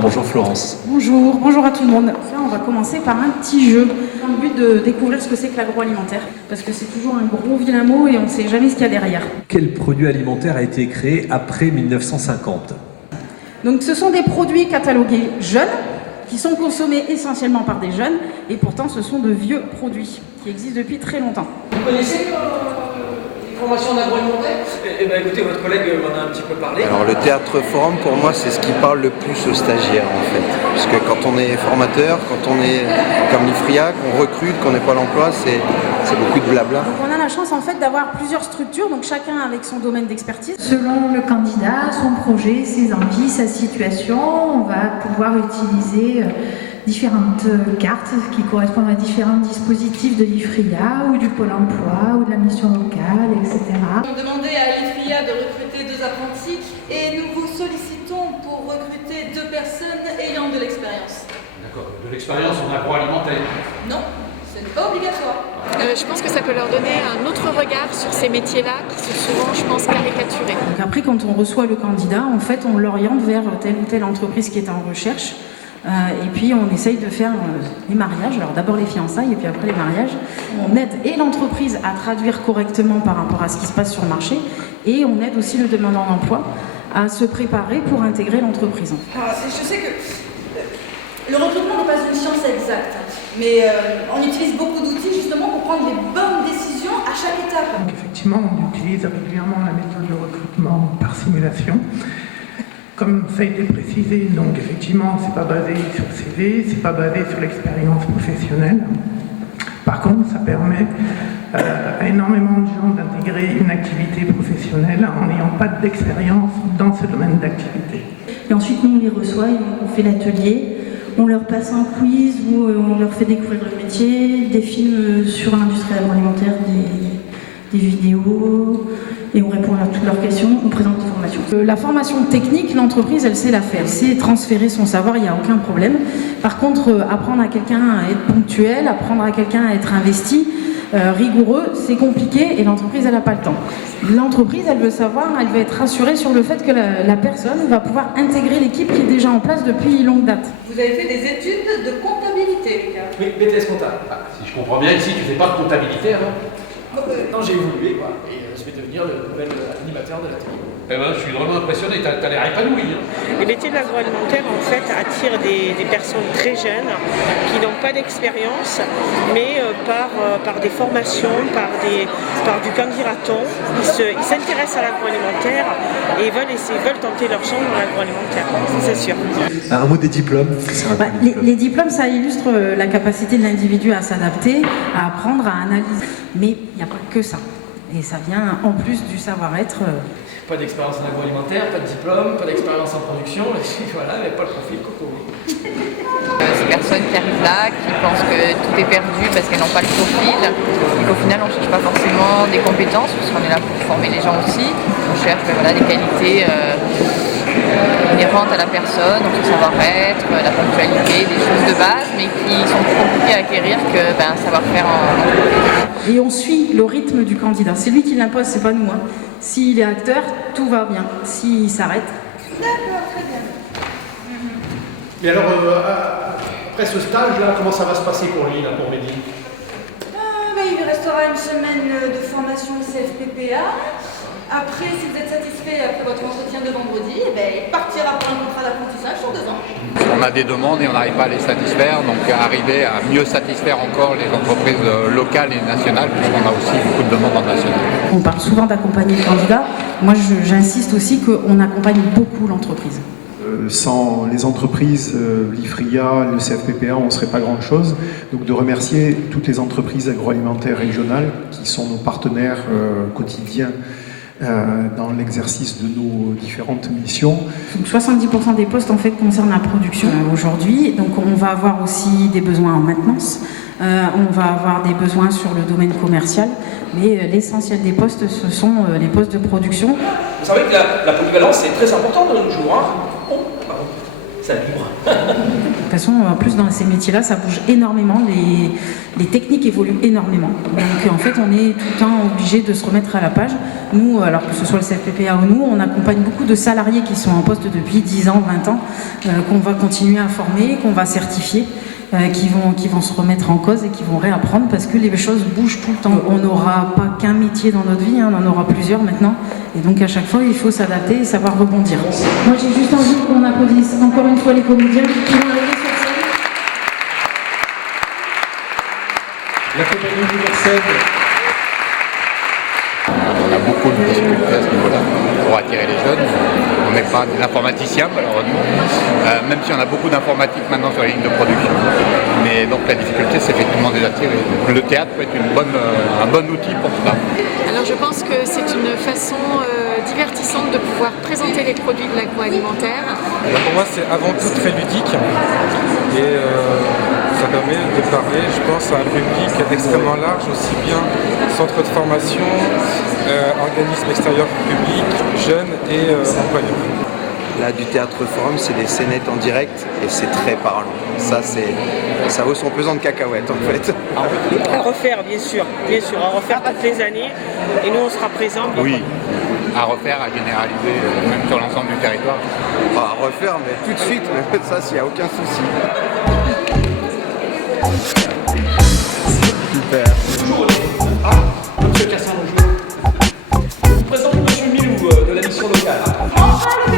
Bonjour Florence. Bonjour à tout le monde. Là, on va commencer par un petit jeu, dans le but de découvrir ce que c'est que l'agroalimentaire, parce que c'est toujours un gros vilain mot et on ne sait jamais ce qu'il y a derrière. Quel produit alimentaire a été créé après 1950? Donc ce sont des produits catalogués jeunes, qui sont consommés essentiellement par des jeunes, et pourtant ce sont de vieux produits, qui existent depuis très longtemps. Vous connaissez les formations en agroalimentaire? Eh bien écoutez, votre collègue m'en a un petit peu parlé. Alors le théâtre forum, pour moi, c'est ce qui parle le plus aux stagiaires, en fait. Parce que quand on est formateur, quand on est comme l'IFRIA, qu'on recrute, qu'on n'est pas à l'emploi, c'est beaucoup de blabla. Donc on a la chance en fait d'avoir plusieurs structures, donc chacun avec son domaine d'expertise. Selon le candidat, son projet, ses envies, sa situation, on va pouvoir utiliser différentes cartes qui correspondent à différents dispositifs de l'IFRIA ou du Pôle emploi ou de la mission locale, etc. On demandait à l'IFRIA de recruter 2 apprentis et nous vous sollicitons pour recruter 2 personnes ayant de l'expérience. D'accord, de l'expérience en agroalimentaire? Non, ce n'est pas obligatoire. Je pense que ça peut leur donner un autre regard sur ces métiers-là qui sont souvent, je pense, caricaturés. Donc après, quand on reçoit le candidat, en fait, on l'oriente vers telle ou telle entreprise qui est en recherche. Et puis on essaye de faire les mariages, alors d'abord les fiançailles et puis après les mariages. On aide et l'entreprise à traduire correctement par rapport à ce qui se passe sur le marché et on aide aussi le demandeur d'emploi à se préparer pour intégrer l'entreprise. Je sais que le recrutement n'est pas une science exacte, mais on utilise beaucoup d'outils justement pour prendre les bonnes décisions à chaque étape. Donc effectivement, on utilise régulièrement la méthode de recrutement par simulation. Comme ça a été précisé, donc effectivement, c'est pas basé sur le CV, c'est pas basé sur l'expérience professionnelle. Par contre, ça permet à énormément de gens d'intégrer une activité professionnelle en n'ayant pas d'expérience dans ce domaine d'activité. Et ensuite, nous, on les reçoit, et on fait l'atelier, on leur passe un quiz où on leur fait découvrir le métier, des films sur l'industrie agroalimentaire, des vidéos, et on répond à toutes leurs questions, on présente des formations. La formation technique, l'entreprise, elle sait la faire. Elle sait transférer son savoir, il n'y a aucun problème. Par contre, apprendre à quelqu'un à être ponctuel, apprendre à quelqu'un à être investi, rigoureux, c'est compliqué et l'entreprise, elle n'a pas le temps. L'entreprise, elle veut savoir, elle veut être rassurée sur le fait que la personne va pouvoir intégrer l'équipe qui est déjà en place depuis longue date. Vous avez fait des études de comptabilité, Lucas? Oui, BTS comptable. Si je comprends bien, ici, tu fais pas de comptabilité, alors? Non, j'ai évolué, quoi. Et je vais devenir le nouvel animateur de l'atelier. Eh ben, je suis vraiment impressionné, t'as l'air épanoui. Hein. Les métiers de l'agroalimentaire, en fait, attirent des personnes très jeunes qui n'ont pas d'expérience, mais par des formations, par du candidaton, ils s'intéressent à l'agroalimentaire et veulent tenter leur chance dans l'agroalimentaire, c'est sûr. Un mot des diplômes. Les diplômes, ça illustre la capacité de l'individu à s'adapter, à apprendre, à analyser. Mais il n'y a pas que ça. Et ça vient en plus du savoir-être. Pas d'expérience en agroalimentaire, pas de diplôme, pas d'expérience en production, voilà, mais pas le profil coco. Ces personnes qui arrivent là, qui pensent que tout est perdu parce qu'elles n'ont pas le profil, et qu'au final on ne cherche pas forcément des compétences, parce qu'on est là pour former les gens aussi, on cherche des qualités inhérentes à la personne, donc le savoir-être, la ponctualité, des choses de base, mais qui sont plus compliquées à acquérir que un savoir-faire en entreprise. Et on suit le rythme du candidat, c'est lui qui l'impose, c'est pas nous. S'il est acteur, tout va bien. S'il s'arrête... D'accord, très bien. Et alors, après ce stage-là, comment ça va se passer pour lui, là, pour Mehdi? Il lui restera une semaine de formation CFPPA. Après, si vous êtes satisfait après votre entretien de vendredi, il partira pour un contrat d'apprentissage sur 2 ans. On a des demandes et on n'arrive pas à les satisfaire, donc arriver à mieux satisfaire encore les entreprises locales et nationales, puisqu'on a aussi beaucoup de demandes en national. On parle souvent d'accompagner le candidat. Moi, j'insiste aussi qu'on accompagne beaucoup l'entreprise. Sans les entreprises, l'IFRIA, le CFPPA, on ne serait pas grand-chose. Donc de remercier toutes les entreprises agroalimentaires régionales qui sont nos partenaires quotidiens dans l'exercice de nos différentes missions. Donc 70% des postes en fait concernent la production aujourd'hui. Donc on va avoir aussi des besoins en maintenance, on va avoir des besoins sur le domaine commercial, mais l'essentiel des postes, ce sont les postes de production. Vous savez que la polyvalence, c'est très important de nos jours. Hein. ça vibre. De toute façon, en plus dans ces métiers-là, ça bouge énormément, les techniques évoluent énormément. Donc en fait, on est tout le temps obligé de se remettre à la page. Nous, alors que ce soit le CFPPA ou nous, on accompagne beaucoup de salariés qui sont en poste depuis 10 ans, 20 ans, qu'on va continuer à former, qu'on va certifier. Qui vont se remettre en cause et qui vont réapprendre parce que les choses bougent tout le temps. On n'aura pas qu'un métier dans notre vie, on en aura plusieurs maintenant. Et donc à chaque fois, il faut s'adapter et savoir rebondir. Moi, j'ai juste envie qu'on applaudisse encore une fois les comédiens qui vont arriver sur scène. La compagnie universelle. On a beaucoup de difficultés à ce niveau-là pour attirer les jeunes. On n'est pas des informaticiens malheureusement, même si on a beaucoup d'informatique maintenant sur les lignes de production. Mais donc la difficulté c'est effectivement de les attirer. Le théâtre peut être un bon outil pour cela. Alors je pense que c'est une façon divertissante de pouvoir présenter les produits de l'agroalimentaire. Pour moi c'est avant tout très ludique et ça permet de parler, je pense, à un public extrêmement large, aussi bien centre de formation, organismes extérieurs publics, jeunes et employeurs. Là, du théâtre forum, c'est des scénettes en direct et c'est très parlant. Ça vaut son pesant de cacahuètes en fait. À refaire, bien sûr, à refaire toutes les années. Et nous, on sera présents. Oui, à refaire, à généraliser, même sur l'ensemble du territoire. À refaire, mais tout de suite, ça, s'il n'y a aucun souci. Super. Monsieur Cassin, bonjour. Je vous présente Monsieur Milou de la mission locale.